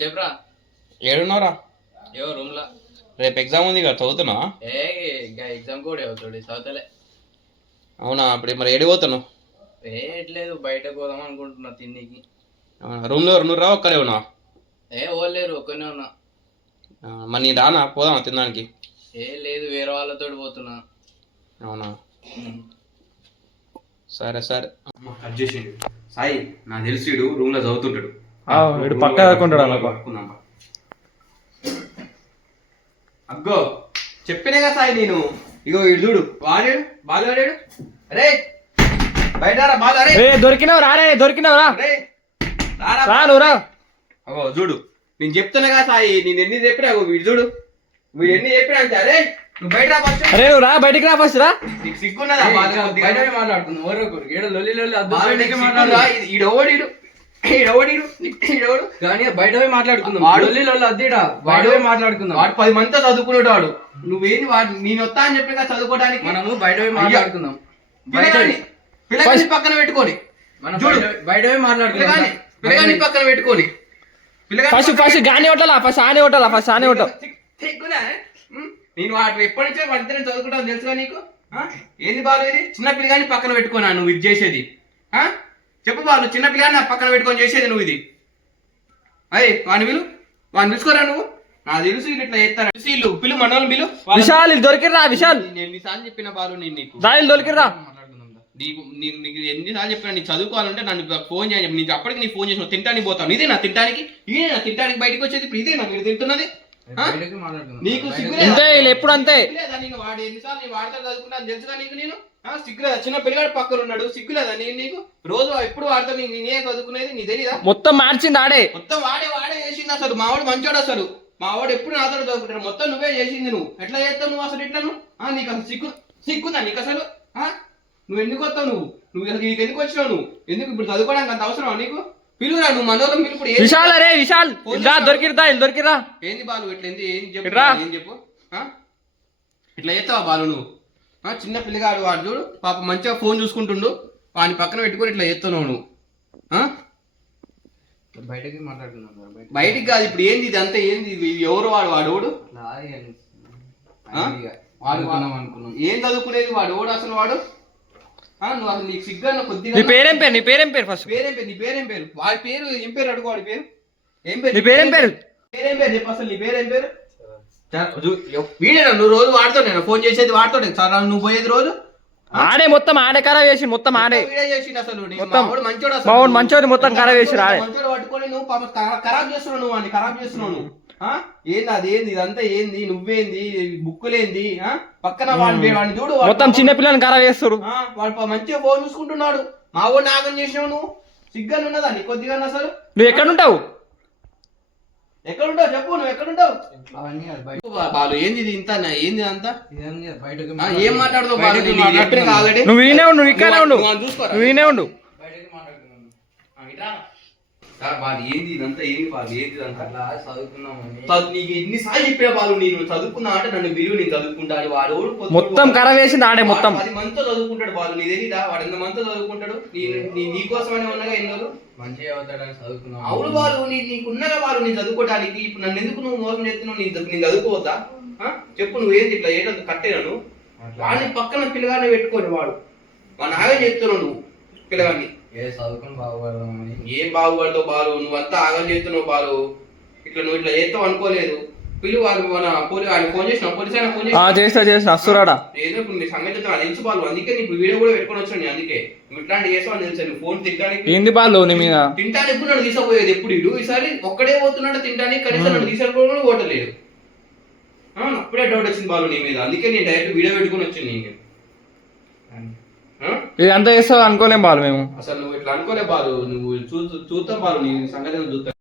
చెప్పరా. ఏడున్నారా? ఏవో రూమ్ లా. రేపు ఎగ్జామ్ ఉంది కదా, చదువుతున్నా? ఎగ్జామ్ కూడా అవుతాడు, చదువుతలే. అవునా? అప్పుడు మరి ఏడు పోతాను? ఎట్లేదు, బయటకు పోదాం అనుకుంటున్నా తిండికి. రూమ్లో నువ్వు రా, ఒక్కరే ఉన్నా? ఓలేరు, ఒక్కనే ఉన్నా. మరి నీ రానా, పోదామా తినడానికి? లేదు, వేరే వాళ్ళతో పోతున్నా. అవునా? సరే సరే. కట్ చేసిండు సాయి, నాకు తెలిసి రూమ్ లో చదువుతుంటాడు. పక్క పట్టుకుందాం. అగ్గో చెప్పినా కదా సాయి నేను. ఇగో ఇడు చూడు, వాడాడు బాలు వాడాడు. అరే బయట బాలు. అరే దొరికినావు రారే, దొరికినావు రా. అగో చూడు, నేను చెప్తున్నా కదా సాయి, నేను ఎన్ని చెప్పినా వీడు చూడు, వీడు ఎన్ని చెప్పినా అంటే. అరే నువ్వు బయట అరే నువ్వు రా, బయటికి రా ఫస్ట్ రా. నీకు సిగ్గున్నదా? బయట మాట్లాడుతున్నావు కానీ బయట మాట్లాడుకుందాం. మాట్లాడుకుందాం. వాడు 10 మందితో చదువుకున్నాడు వాడు. నువ్వేంది వాడు నేను వస్తా అని చెప్పి చదువుకోవడానికి? మనము బయట మాట్లాడుకుందాం. పిల్లగాని పక్కన పెట్టుకొని బయట మాట్లాడుకుందాం. పిల్లగాని పక్కన పెట్టుకొని ఫస్ట్ గాని కొట్టాలా, ఫస్ట్ ఆనే కొట్టాలా, ఫస్ట్ ఆనే కొట్టావు. నేను వాటి ఎప్పటి నుంచో వాటితో చదువుకుంటాను తెలుసుగా నీకు. ఏంది బాలు ఇది? చిన్న పిల్లగాని పక్కన పెట్టుకోనా నువ్వు ఇది చేసేది? చెప్పు బాలు, చిన్న పిల్లగాని నా పక్కన పెట్టుకొని చేసేది నువ్వు ఇది? అయ్యి వాడిని పిలుచుకోరా నువ్వు. నాకు తెలుసు ఇట్లా చేస్తాను. వీళ్ళు పిలు, మన పిలు. విశాల్ దొరికిర్రా, విశాల్. నేను ఎన్నిసార్లు చెప్పిన బాలు, నేను నీకు దొరికిర్రా. నీకు ఎన్నిసార్లు చెప్పినా నీకు చదువుకోవాలంటే నన్ను ఫోన్ చేయని. నీకు అప్పటికి నీ ఫోన్ చేసిన తింటానికి పోతాను. ఇదే నా తింటానికి, తింటానికి బయటకు వచ్చేది ఇప్పుడు ఇదే నా మీరు తింటున్నది. నీకు అంతే, ఎప్పుడు అంతే. నేను వాడు ఎన్నిసార్లు నేను వాడతా చదువుకున్నాను తెలుసుగా నీకు. నేను సిగ్గులేదా? చిన్న పిల్లగాడు పక్కన ఉన్నాడు, సిగ్గులేదా నేను నీకు? రోజు ఎప్పుడు వాడతా నేనే చదువుకునేది నీ తెలీదా? మొత్తం మార్చింది ఆడే, మొత్తం వాడే చేసింది. అసలు మావాడు మంచోడు, అసలు మావాడు ఎప్పుడు నాతో చదువుకుంటాడు. మొత్తం నువ్వే చేసింది. నువ్వు ఎట్లా చేస్తావు నువ్వు అసలు ఇట్లా? నీకు అసలు సిగ్గుందా నీకు అసలు? నువ్వు ఎందుకు వస్తావు? నువ్వు నీకు ఎందుకు వచ్చినావు? నువ్వు ఎందుకు ఇప్పుడు చదువుకోవడానికి అంత అవసరం నీకు? పిలువురా నువ్వు మనోళ్ళం పిలుపుడు. విశాల్ అరే విశాల్ దొరికిరా. ఏంది బాలు ఇట్లా ఏం చెప్పు, ఏం చెప్పు. ఇట్లా చేస్తావా బాలు నువ్వు? చిన్న పిల్లగాడు వాడు చూడు, పాప మంచిగా ఫోన్ చూసుకుంటుండు, వాడిని పక్కన పెట్టుకొని ఇట్లా చేస్తున్నావు నువ్వు. బయటికి కాదు, ఇప్పుడు ఏంది ఇది అంతా? ఏంది ఎవరు వాడు? ఏం చదువుకునేది వాడు అసలు? వాడు నువ్వు అసలు నీకు సిగ్గా కొద్దిగా. నీ పేరేం పేరు ఫస్ట్? నీ పేరేం పేరు? వాడి పేరు ఏం పేరు అడుగు. వాడి పేరు ఏం పేరు? నీ పేరేం పేరు చెప్పు అసలు. నీ పేరేం పేరు? వీడేనా నువ్వు రోజు వాడుతావు? నేను ఫోన్ చేసేది వాడుతాడు సార్, నువ్వు పోయేది రోజు ఆడే. మొత్తం ఆడే ఖరాబ్ చేసి, మొత్తం ఆడే చేసి అసలు మంచోడు మొత్తం ఖరాబ్ చేసి మంచోడు పట్టుకొని నువ్వు ఖరాబ్ చేస్తున్నావు. నువ్వు వాడిని ఖరాబ్ చేస్తున్నావు నువ్వు. ఏంది అదేంది ఇదంతా? ఏంది నువ్వేంది? బుక్కులేంది? పక్కన వాడిని చూడు, మొత్తం చిన్న పిల్లల్ని ఖరాబ్ చేస్తారు. వాడు మంచిగా ఫోన్ చూసుకుంటున్నాడు. మా వాడిని ఆగం చేసినావు నువ్వు. సిగ్గాని ఉన్నదా నీకు కొద్దిగా? అసలు నువ్వు ఎక్కడుంటావు చెప్పు. నువ్వు ఎక్కడుంటావు బాలు? ఏంది ఇది ఇంత? ఏంది అంతా? ఏం మాట్లాడుతావు బాలు? ఆల్రెడీ నువ్వు ఈనే ఉండు, ఇక్కడనే ఉండు, నువ్వు ఈనే ఉండు. ఏంది ఇదంతా? ఏంది బాలు? ఏంది ఇదంతా? నీకు ఎన్నిసార్లు చెప్పిన బాలు, నేను చదువుకున్నా అంటే నన్ను విలువ, నేను చదువుకుంటాను. వాడు మొత్తం ఖరాబ్ చేసింది ఆడే. మొత్తం 10 మందితో చదువుకుంటాడు బాలు, నీ తెలీదా? వాడు ఎంత మందితో చదువుకుంటాడు? నీకోసమనే ఉన్నగా ఎన్నోరు మంచిగా అవుతాడని చదువుకున్నావు. అవును బాలు, నీకున్నగా బాలు నేను చదువుకోవడానికి. ఇప్పుడు నన్ను ఎందుకు నువ్వు మోసం చేస్తున్నావు? నేను చదువుకోవద్దా? చెప్పు. నువ్వేంది ఇట్లా ఏంటో కట్టేనాను? వాడిని పక్కన పిల్లగానే పెట్టుకోని వాడు ఆగం చెప్తున్నావు నువ్వు పిల్లగాన్ని. చదువుకుని బాగుపడదామని. ఏం బాగుపడతావు బాలు? నువ్వంతా ఆగం చేస్తున్నావు బాలు. నువ్వు ఇట్లా చేస్తావు అనుకోలేదు. పిలువు వాళ్ళు ఫోన్ చేసిన పోలీస్ అయినా ఫోన్ చేసిన అస్తురాడా ఏదో ఇప్పుడు నీ సంగతి తెలుసు బాలు. అందుకే నీకు వీడియో కూడా పెట్టుకొని వచ్చాను. అందుకే నువ్వు ఇట్లాంటి చేస్తావు తెలుసు. నువ్వు ఫోన్ తింటానికి ఏంది బాలు నీ మీద? తింటానికి ఎప్పుడు నన్ను తీసుకుపోయేది ఎప్పుడు? ఇడు ఈసారి ఒక్కడే పోతున్నాడు తింటానికి, కనీసం నన్ను తీసుకుపోవడం పోవట్లేదు. అప్పుడే డౌట్ వచ్చింది బాలు నీ మీద. అందుకే నేను డైరెక్ట్ వీడియో పెట్టుకుని వచ్చాను. నేను ఇది అంతా చేస్తావు అనుకోలేం బాలు మేము. అసలు నువ్వు ఇట్లా అనుకోలే బాలు. నువ్వు చూస్తాం బాలు, నీ సంగతి చూస్తా.